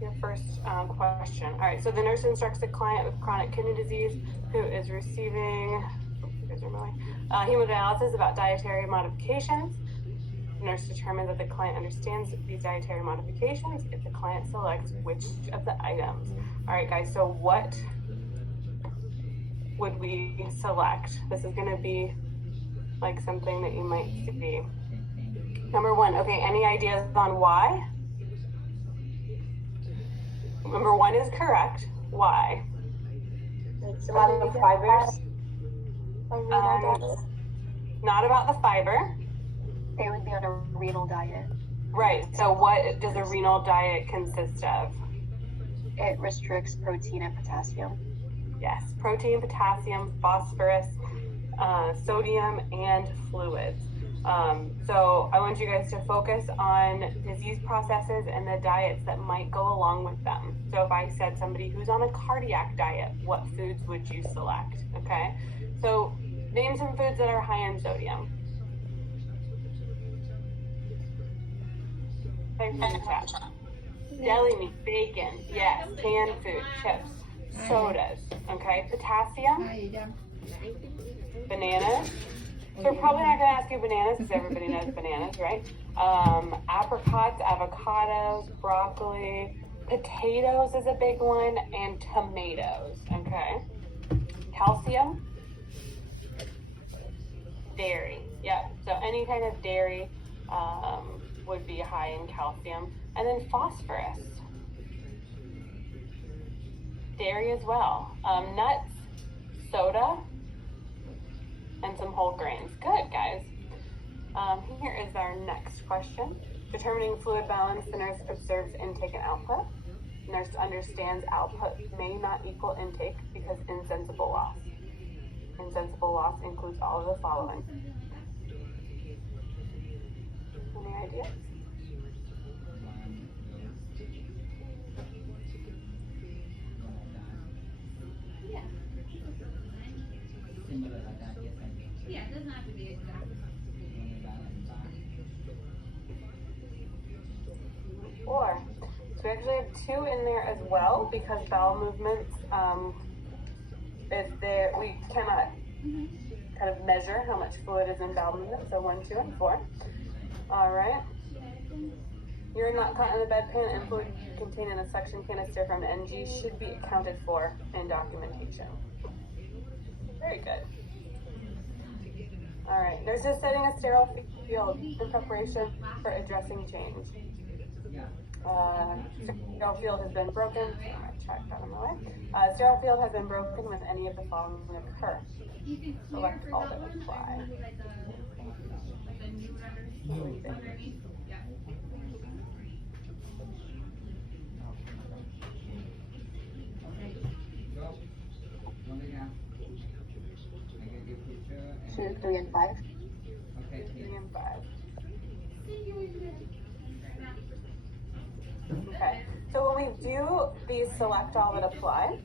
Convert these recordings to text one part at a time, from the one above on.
your first question. All right, so the nurse instructs a client with chronic kidney disease who is receiving hemodialysis about dietary modifications. The nurse determines that the client understands these dietary modifications if the client selects which of the items. All right, guys, so what would we select? This is going to be like something that you might see. Number one, okay, any ideas on why? Number one is correct. Why? It's about the fibers. Not about the fiber. It would be on a renal diet. Right, so what does a renal diet consist of? It restricts protein and potassium. Yes, protein, potassium, phosphorus, sodium, and fluids. So I want you guys to focus on disease processes and the diets that might go along with them. So if I said somebody who's on a cardiac diet, what foods would you select? Okay, so name some foods that are high in sodium. Deli meat, bacon, yes, canned food, chips, sodas, okay, potassium, bananas. So we're probably not going to ask you bananas because everybody knows bananas, right? Apricots, avocados, broccoli, potatoes is a big one, and tomatoes, okay? Calcium, dairy, yep. So any kind of dairy would be high in calcium. And then phosphorus, dairy as well. Nuts, soda, and some whole grains. Good, guys. Here is our next question. Determining fluid balance, the nurse observes intake and output. The nurse understands output may not equal intake because insensible loss. Insensible loss includes all of the following. Any ideas? Yeah, it doesn't have to be exact. 4. So we actually have 2 in there as well because bowel movements, we cannot kind of measure how much fluid is in bowel movements. So 1, 2, and 4. All right. Urine not caught in the bedpan and fluid contained in a suction canister from NG should be accounted for in documentation. Very good. All right, nurse is setting a sterile field in preparation for addressing change. Sterile field has been broken. I'm going to check that on my way. Sterile field has been broken when any of the following occur. Select all that apply. Two, 3, and 5. Okay, 3 and 5. Okay, so when we do these select all that apply,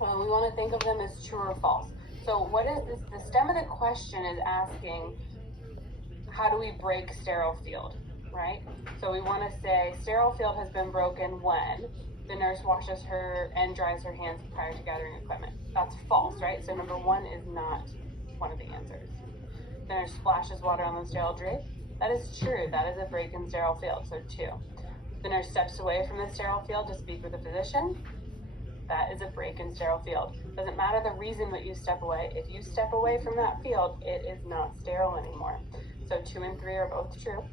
we want to think of them as true or false. So what is this? The stem of the question is asking, how do we break sterile field, right? So we want to say sterile field has been broken when the nurse washes her and dries her hands prior to gathering equipment. That's false, right? So number 1 is not one of the answers. The nurse splashes water on the sterile drape. That is true. That is a break in sterile field. So 2. The nurse steps away from the sterile field to speak with a physician. That is a break in sterile field. Doesn't matter the reason that you step away. If you step away from that field, it is not sterile anymore. So 2 and 3 are both true.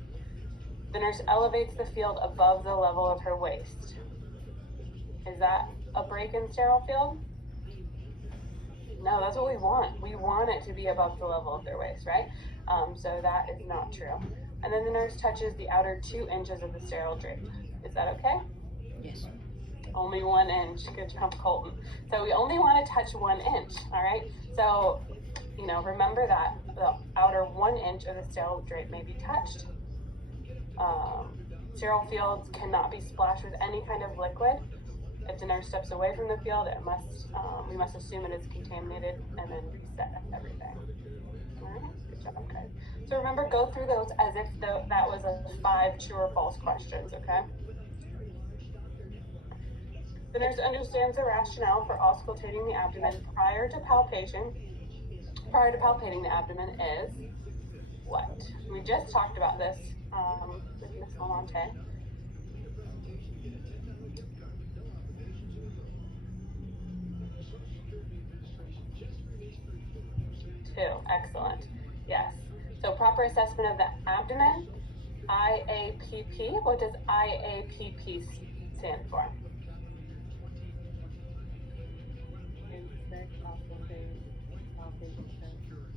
The nurse elevates the field above the level of her waist. Is that a break in sterile field? No, that's what we want. We want it to be above the level of their waist, right? So that is not true. And then the nurse touches the outer 2 inches of the sterile drape. Is that okay? Yes. Only 1 inch. Good job, Colton. So we only want to touch 1 inch, all right? So, remember that the outer 1 inch of the sterile drape may be touched. Sterile fields cannot be splashed with any kind of liquid. If the nurse steps away from the field, we must assume it is contaminated and then reset everything. All right, good job, guys. So remember, go through those as if that was a 5 true or false questions, okay? The nurse understands the rationale for auscultating the abdomen prior to palpation. Prior to palpating the abdomen is what? We just talked about this with Ms. Lalonte. Two, excellent. Yes. So proper assessment of the abdomen, IAPP. What does IAPP stand for?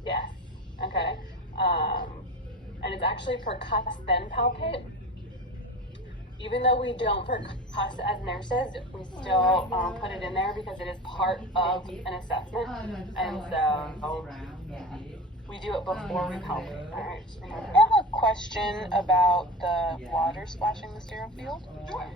Yes. Okay. And it's actually percuss then palpate. Even though we don't percuss as nurses, we still put it in there because it is part of an assessment. And so we do it before we palpate. All right. I have a question about the water splashing the sterile field. Sure.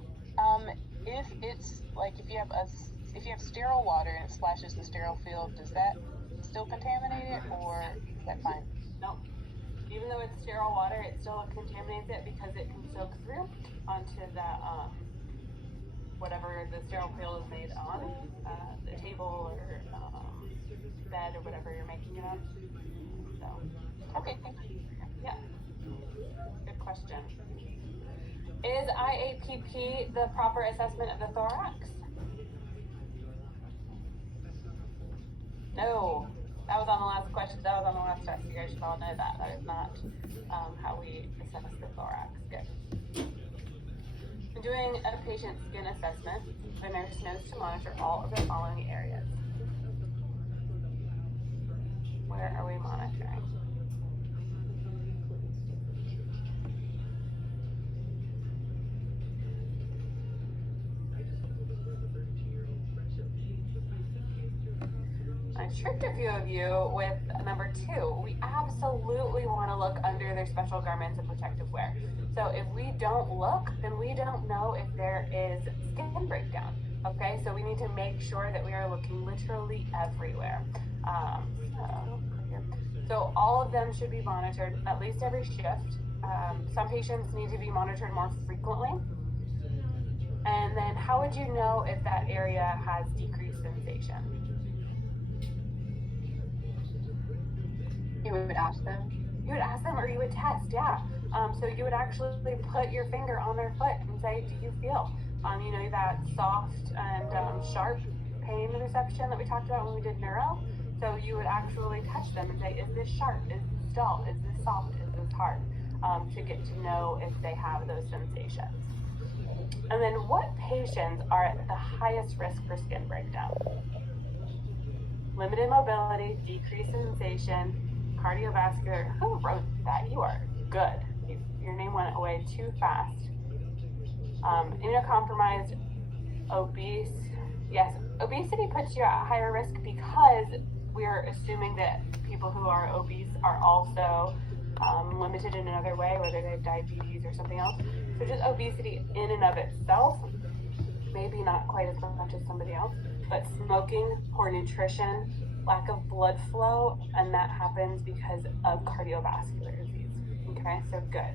If it's like if you have sterile water and it splashes the sterile field, does that still contaminate it, or is that fine? No. Even though it's sterile water, it still contaminates it because it can soak through onto the whatever the sterile field is made on, the table or bed or whatever you're making it on. So, Okay, thank you. yeah, good question. Is IAPP the proper assessment of the thorax? No. That was on the last question. That was on the last test. You guys should all know that. That is not how we assess the thorax. Good. When doing a patient's skin assessment, the nurse knows to monitor all of the following areas. Where are we monitoring? I tricked a few of you with number 2. We absolutely want to look under their special garments and protective wear. So if we don't look, then we don't know if there is skin breakdown. Okay, so we need to make sure that we are looking literally everywhere. So all of them should be monitored at least every shift. Some patients need to be monitored more frequently. And then how would you know if that area has decreased sensation? You would ask them. You would ask them, or you would test, yeah. So you would actually put your finger on their foot and say, do you feel, you know, that soft and sharp pain reception that we talked about when we did neuro? So you would actually touch them and say, is this sharp? Is this dull? Is this soft? Is this hard? To get to know if they have those sensations. And then what patients are at the highest risk for skin breakdown? Limited mobility, decreased sensation, cardiovascular. Who wrote that? You are good. Your name went away too fast. Immunocompromised, obese. Yes, obesity puts you at higher risk because we're assuming that people who are obese are also limited in another way, whether they have diabetes or something else. So just obesity in and of itself, maybe not quite as much as somebody else, but smoking, poor nutrition, lack of blood flow, and that happens because of cardiovascular disease. Okay, so good.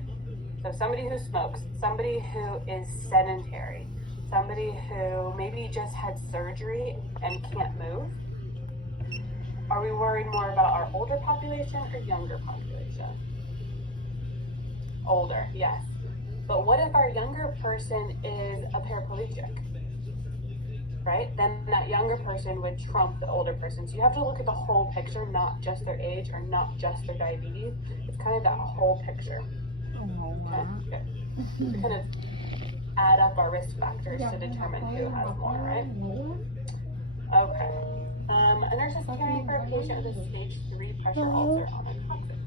So somebody who smokes, somebody who is sedentary, somebody who maybe just had surgery and can't move. Are we worried more about our older population or younger population? Older, yes. But what if our younger person is a paraplegic? Right? Then that younger person would trump the older person. So you have to look at the whole picture, not just their age or not just their diabetes. It's kind of that whole picture. Okay? Good. We kind of add up our risk factors to determine who has more, right? Okay. A nurse is caring for a patient with a stage 3 pressure ulcer on a toxin.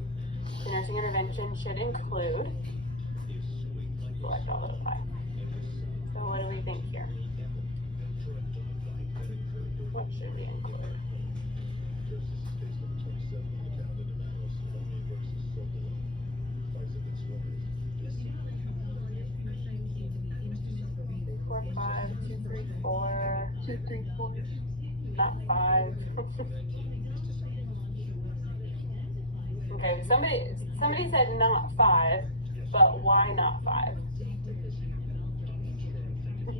The nursing intervention should include select all that apply. So what do we think here? What should we include? Four, 5, 2, 3, 4. 2, 3, 4. Not 5. Okay, somebody said not 5, but why not 5?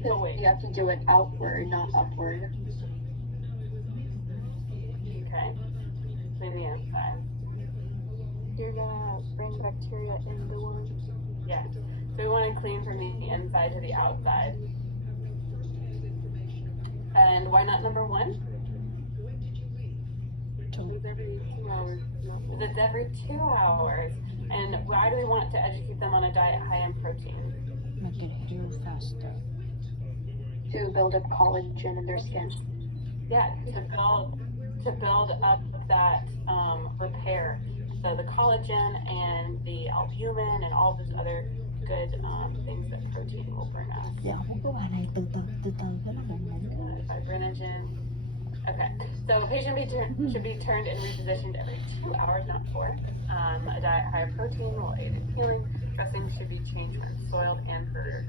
Oh, wait. You have to do it outward, not upward. Okay. Clean the inside. You're gonna bring bacteria in the wound. Yeah. So we want to clean from the inside to the outside. And why not number 1? It's every 2 hours. Because it's every 2 hours. And why do we want to educate them on a diet high in protein? Make it heal faster. To build up collagen in their skin. Yeah, to build up that repair. So the collagen and the albumin and all those other good things that protein will bring us. Dạ không có bài này từ từ cái nó ngắn. Fibrinogen. Okay, so patient should be turned and repositioned every 2 hours, not 4. A diet high in protein will aid in healing. Dressing should be changed when soiled and for